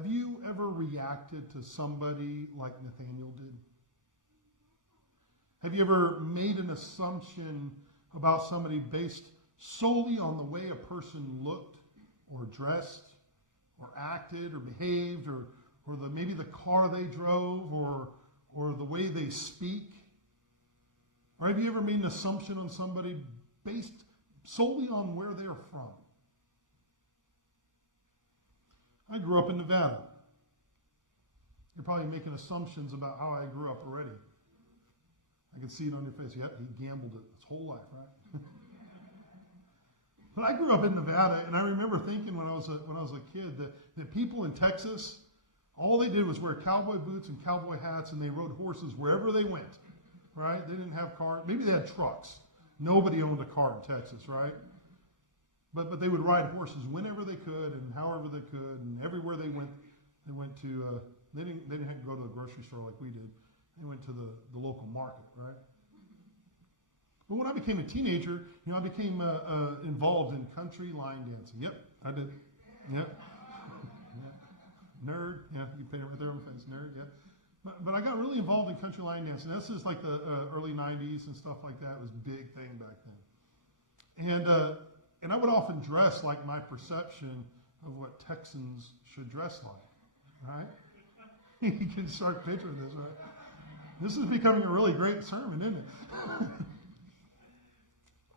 Have you ever reacted to somebody like Nathaniel did? Have you ever made an assumption about somebody based solely on the way a person looked or dressed or acted or behaved or maybe the car they drove or the way they speak? Or have you ever made an assumption on somebody based solely on where they're from? I grew up in Nevada. You're probably making assumptions about how I grew up already. I can see it on your face. Yep, he gambled it his whole life, right? But I grew up in Nevada, and I remember thinking when I was a kid that people in Texas, all they did was wear cowboy boots and cowboy hats, and they rode horses wherever they went, right? They didn't have cars. Maybe they had trucks. Nobody owned a car in Texas, right? But they would ride horses whenever they could and however they could, and everywhere they went to. They didn't have to go to the grocery store like we did. They went to the local market, right? But when I became a teenager, I became involved in country line dancing. Yep, I did. Yep. Nerd. Yeah, you paint it right there on the face. Nerd. Yeah. But I got really involved in country line dancing. This is like the early '90s and stuff like that. It was a big thing back then. And I would often dress like my perception of what Texans should dress like, right? You can start picturing this, right? This is becoming a really great sermon, isn't it?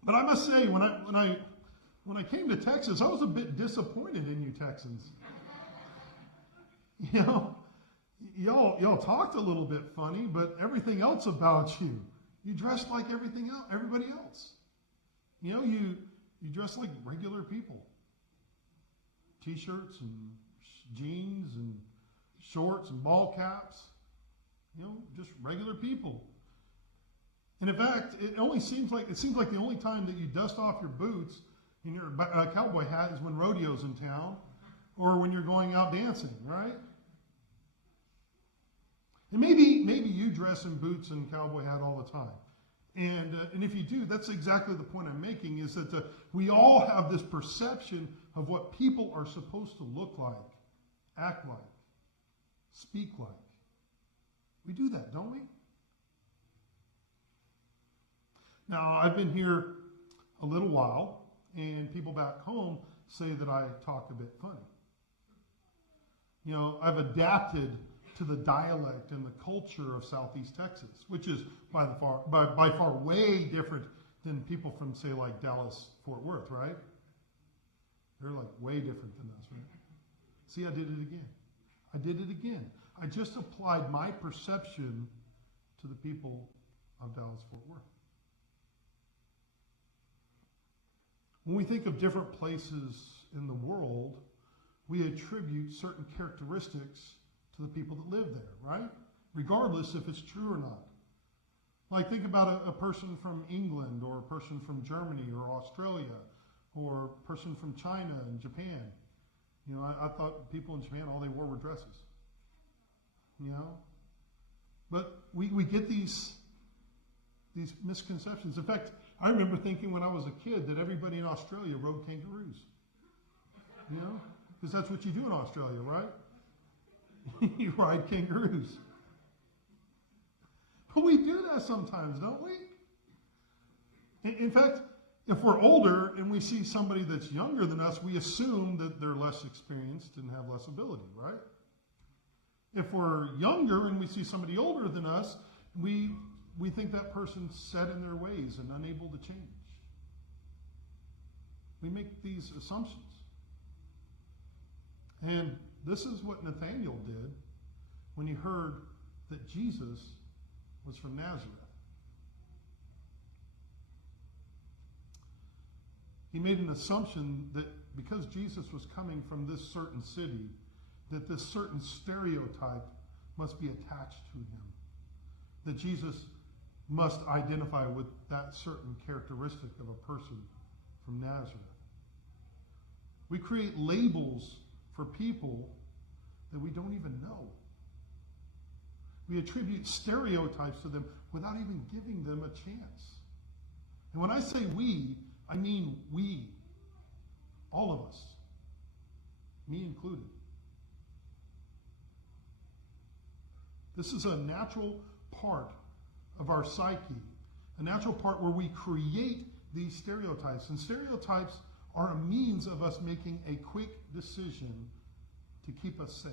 But I must say, when I came to Texas, I was a bit disappointed in you Texans. Y'all talked a little bit funny, but everything else about you dressed like everybody else. You dress like regular people. T-shirts and jeans and shorts and ball caps. Just regular people. And in fact, it seems like the only time that you dust off your boots and your cowboy hat is when rodeo's in town or when you're going out dancing, right? And maybe you dress in boots and cowboy hat all the time. And if you do, that's exactly the point I'm making, is that we all have this perception of what people are supposed to look like, act like, speak like. We do that, don't we? Now, I've been here a little while, and people back home say that I talk a bit funny. I've adapted to the dialect and the culture of Southeast Texas, which is by far way different than people from, say, like Dallas, Fort Worth, right? They're like way different than us, right? See, I did it again. I just applied my perception to the people of Dallas, Fort Worth. When we think of different places in the world, we attribute certain characteristics to the people that live there, right? Regardless if it's true or not. Like, think about a person from England or a person from Germany or Australia or a person from China and Japan. I thought people in Japan, all they wore were dresses. But we get these misconceptions. In fact, I remember thinking when I was a kid that everybody in Australia rode kangaroos. Because that's what you do in Australia, right? You ride kangaroos. But we do that sometimes, don't we? In fact, if we're older and we see somebody that's younger than us, we assume that they're less experienced and have less ability, right? If we're younger and we see somebody older than us, we think that person's set in their ways and unable to change. We make these assumptions. And this is what Nathaniel did when he heard that Jesus was from Nazareth. He made an assumption that because Jesus was coming from this certain city, that this certain stereotype must be attached to him. That Jesus must identify with that certain characteristic of a person from Nazareth. We create labels for people that we don't even know. We attribute stereotypes to them without even giving them a chance. And when I say we, I mean we. All of us. Me included. This is a natural part of our psyche, a natural part where we create these stereotypes. And stereotypes are a means of us making a quick decision to keep us safe.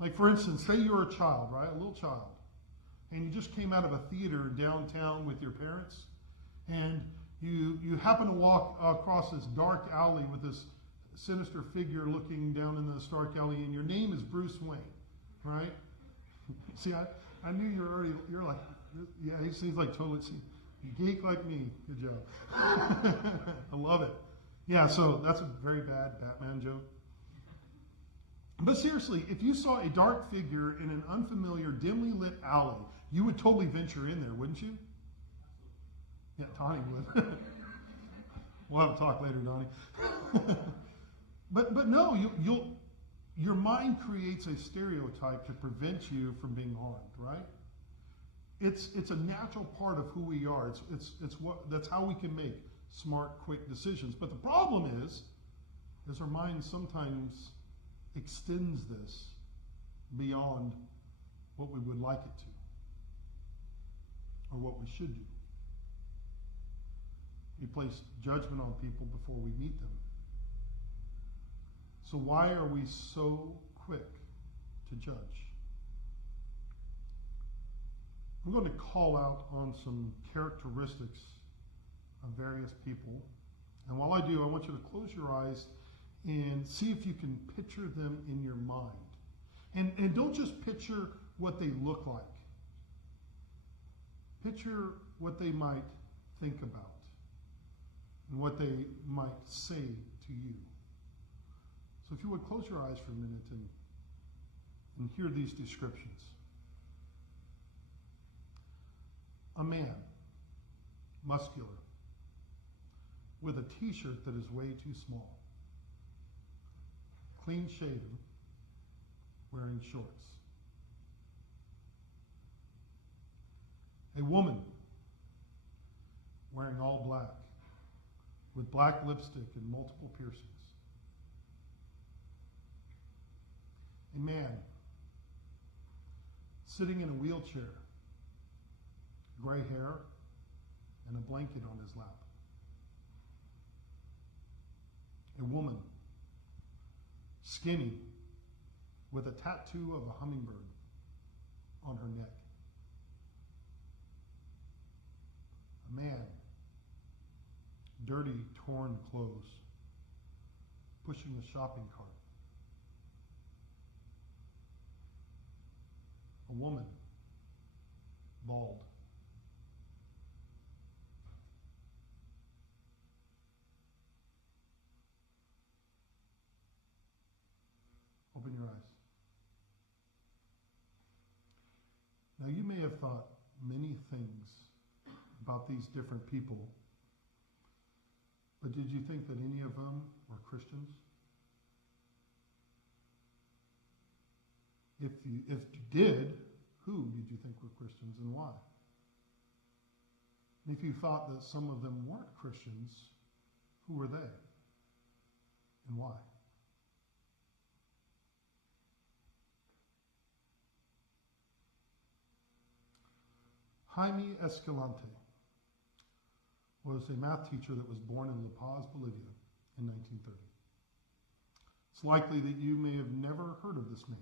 Like, for instance, say you're a child, right? A little child. And you just came out of a theater downtown with your parents. And you happen to walk across this dark alley with this sinister figure looking down in this dark alley. And your name is Bruce Wayne, right? See, I knew you're like, yeah, he seems like totally, geek like me. Good job. I love it. Yeah, so that's a very bad Batman joke. But seriously, if you saw a dark figure in an unfamiliar, dimly lit alley, you would totally venture in there, wouldn't you? Yeah, Donnie would. We'll have a talk later, Donnie. but no, your mind creates a stereotype to prevent you from being harmed, right? It's a natural part of who we are. That's how we can make smart, quick decisions. But the problem is our mind sometimes extends this beyond what we would like it to, or what we should do. We place judgment on people before we meet them. So why are we so quick to judge? I'm going to call out on some characteristics of various people. And while I do, I want you to close your eyes and see if you can picture them in your mind. And don't just picture what they look like. Picture what they might think about and what they might say to you. So if you would close your eyes for a minute and hear these descriptions. A man, muscular, with a t-shirt that is way too small, clean shaven, wearing shorts. A woman wearing all black, with black lipstick and multiple piercings. A man sitting in a wheelchair, gray hair, and a blanket on his lap. A woman, skinny, with a tattoo of a hummingbird on her neck. A man, dirty, torn clothes, pushing a shopping cart. A woman, bald. Open your eyes. Now, you may have thought many things about these different people, but did you think that any of them were Christians? If you did, who did you think were Christians and why? And if you thought that some of them weren't Christians, who were they and why? Jaime Escalante was a math teacher that was born in La Paz, Bolivia in 1930. It's likely that you may have never heard of this man.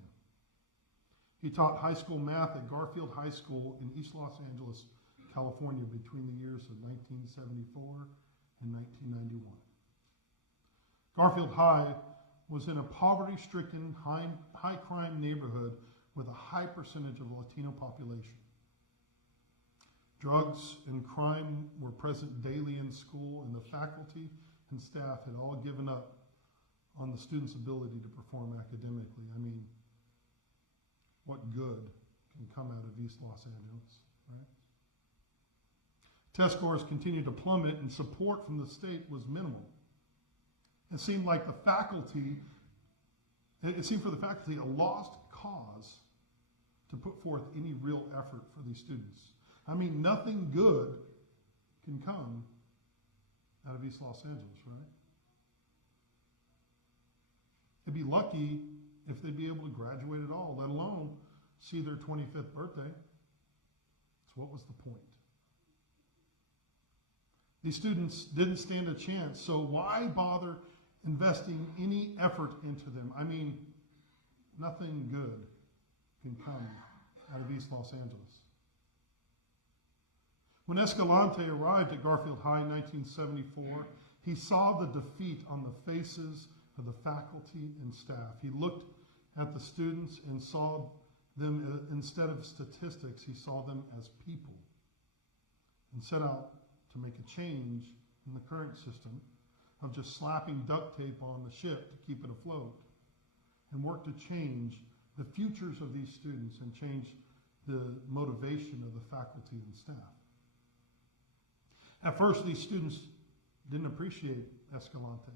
He taught high school math at Garfield High School in East Los Angeles, California between the years of 1974 and 1991. Garfield High was in a poverty-stricken, high-crime neighborhood with a high percentage of Latino population. Drugs and crime were present daily in school, and the faculty and staff had all given up on the students' ability to perform academically. I mean, what good can come out of East Los Angeles, right? Test scores continued to plummet, and support from the state was minimal. It seemed for the faculty a lost cause to put forth any real effort for these students. I mean, nothing good can come out of East Los Angeles, right? They'd be lucky if they'd be able to graduate at all, let alone see their 25th birthday. So what was the point? These students didn't stand a chance, so why bother investing any effort into them? I mean, nothing good can come out of East Los Angeles. When Escalante arrived at Garfield High in 1974, he saw the defeat on the faces of the faculty and staff. He looked at the students and saw them, instead of statistics, he saw them as people, and set out to make a change in the current system of just slapping duct tape on the ship to keep it afloat, and work to change the futures of these students and change the motivation of the faculty and staff. At first, these students didn't appreciate Escalante,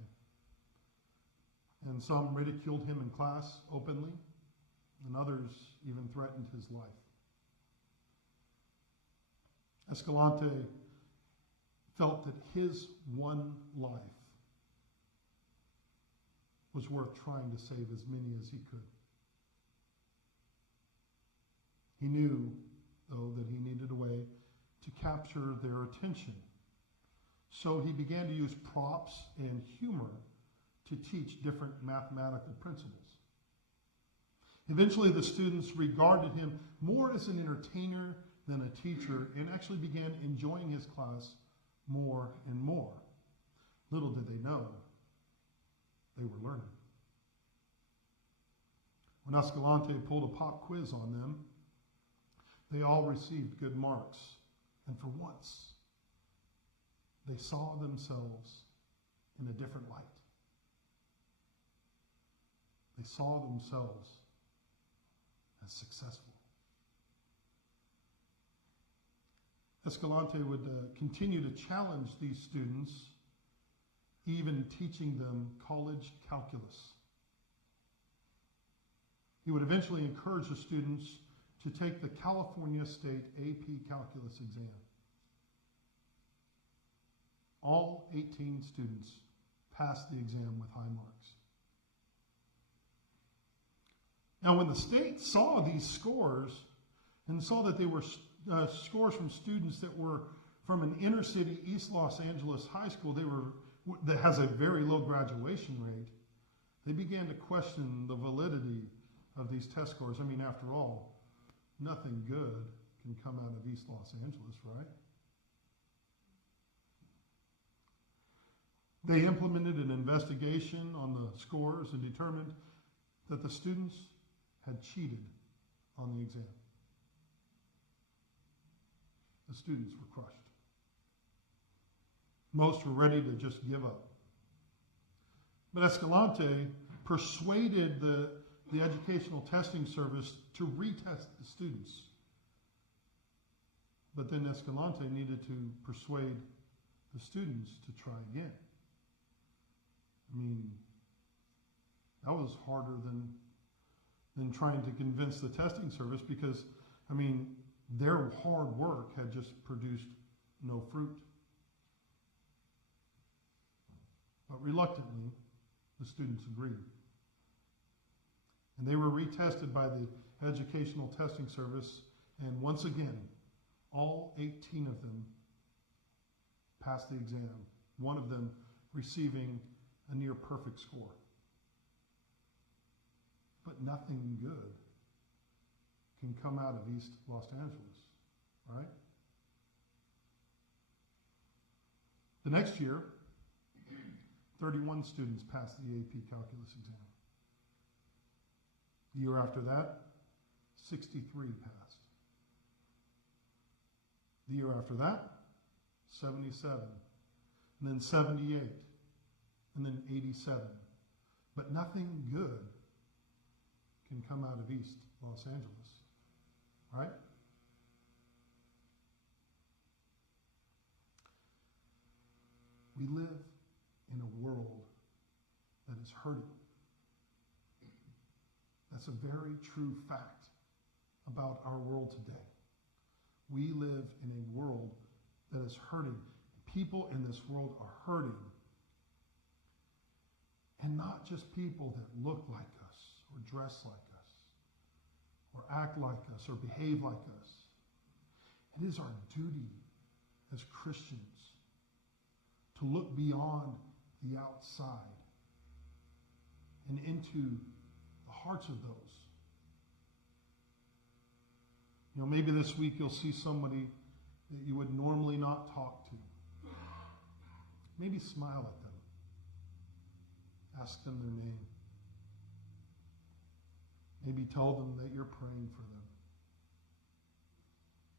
and some ridiculed him in class openly, and others even threatened his life. Escalante felt that his one life was worth trying to save as many as he could. He knew, though, that he needed a way to capture their attention. So he began to use props and humor to teach different mathematical principles. Eventually, the students regarded him more as an entertainer than a teacher, and actually began enjoying his class more and more. Little did they know, they were learning. When Escalante pulled a pop quiz on them, they all received good marks, and for once, they saw themselves in a different light. They saw themselves as successful. Escalante would continue to challenge these students, even teaching them college calculus. He would eventually encourage the students to take the California State AP Calculus exam. All 18 students passed the exam with high marks. Now, when the state saw these scores and saw that they were scores from students that were from an inner city East Los Angeles high school that has a very low graduation rate, they began to question the validity of these test scores. I mean, after all, nothing good can come out of East Los Angeles, right? They implemented an investigation on the scores and determined that the students had cheated on the exam. The students were crushed. Most were ready to just give up. But Escalante persuaded the Educational Testing Service to retest the students. But then Escalante needed to persuade the students to try again. I mean, that was harder than trying to convince the testing service, because, I mean, their hard work had just produced no fruit. But reluctantly, the students agreed. And they were retested by the Educational Testing Service, and once again, all 18 of them passed the exam, one of them receiving a near perfect score. But nothing good can come out of East Los Angeles, right? The next year, 31 students passed the AP Calculus exam. The year after that, 63 passed. The year after that, 77, and then 78, and then 87. But nothing good can come out of East Los Angeles, right? We live in a world that is hurting. That's a very true fact about our world today. We live in a world that is hurting. People in this world are hurting. And not just people that look like us or dress like us or act like us or behave like us. It is our duty as Christians to look beyond the outside and into the hearts of those. You know, maybe this week you'll see somebody that you would normally not talk to. Maybe smile at them. Ask them their name. Maybe tell them that you're praying for them.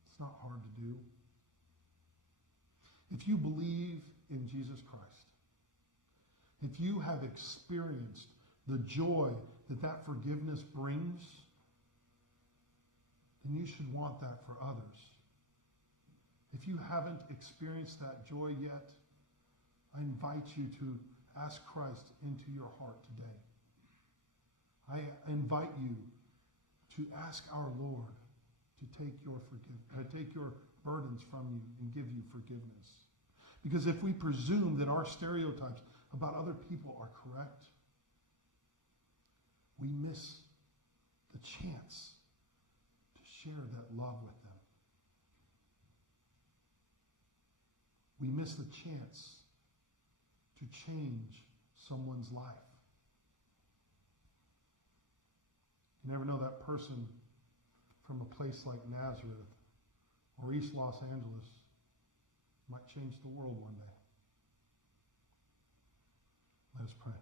It's not hard to do. If you believe in Jesus Christ, if you have experienced the joy that that forgiveness brings, then you should want that for others. If you haven't experienced that joy yet, I invite you to ask Christ into your heart today. I invite you to ask our Lord to take your burdens from you and give you forgiveness. Because if we presume that our stereotypes about other people are correct, we miss the chance to share that love with them. We miss the chance to change someone's life. You never know, that person from a place like Nazareth or East Los Angeles might change the world one day. Let us pray.